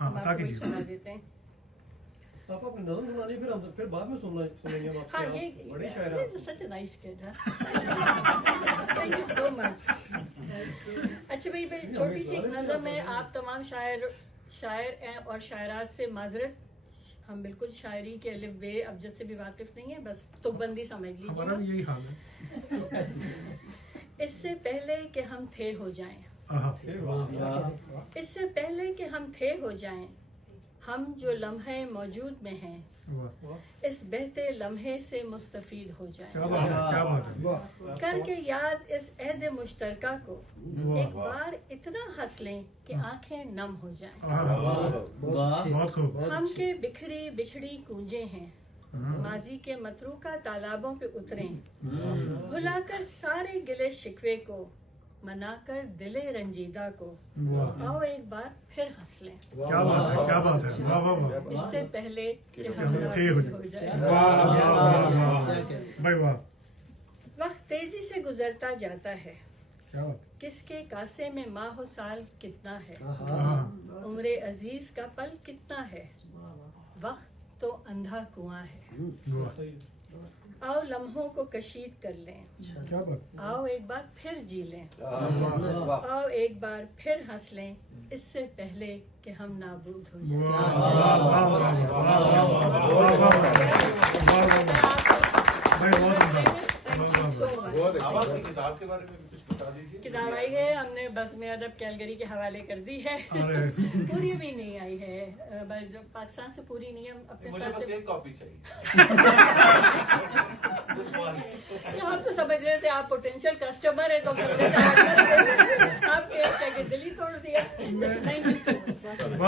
हम आपको एक सुना देते हैं। आप अपनी नज़म सुनानी फिर बाद में सुनेंगे हम आपसे। हाँ, ये बड़ी शायर हैं। Such nice kid. Thank you so much. अच्छा भाई, छोटी सी एक नज़म है। आप तमाम शायर और शायरात से माजरत, हम बिल्कुल शायरी के अलिफ बे अबजद से भी वाकिफ नहीं है, बस तुकबंदी समझ लीजिए। हमारा भी यही हाल है। इससे पहले कि हम थे हो जाएं, इससे पहले कि हम थे हो जाएं, हम जो लम्हे मौजूद में हैं, इस बहते लम्हे से मुस्तफीद हो जाएं। क्या बात है, क्या बात है। करके याद इस अहद मुश्तरका को एक बार इतना हंस लें कि आंखें नम हो जाएं। बहुत खूब। हम के बिखरी बिछड़ी कूंजे हैं, माजी के मतरूका तालाबों पे उतरें, भुलाकर सारे गिले शिकवे को, मनाकर दिले रंजीदा को, आओ एक बार फिर हंस लें। क्या बात है, क्या बात है। वाह वाह वाह। इससे पहले कि हम हम थे हो नाबूद हो जाएं। भाई वाह। वक्त तेजी से गुजरता जाता है, क्या बात। किसके कासे में माह साल कितना है, हाँ। उम्रे अजीज का पल कितना है, वक्त तो अंधा कुआं है। आओ लम्हों को कशीद कर लें, क्या बात। आओ एक बार फिर जी लें, आओ एक बार फिर हंस लें, इससे पहले कि हम नाबूद हो जाएं। किताब के बारे में कुछ बता दीजिए। किताब आई है, हमने बज़्म अदब कैलगरी के हवाले कर दी है। पूरी भी नहीं आई है, पाकिस्तान से पूरी नहीं है। अपने मुझे साथ बस से एक कॉपी चाहिए। हम तो समझ रहे थे आप पोटेंशियल कस्टमर है, तो आपके दिल ही तोड़ दिया। Thank you so much.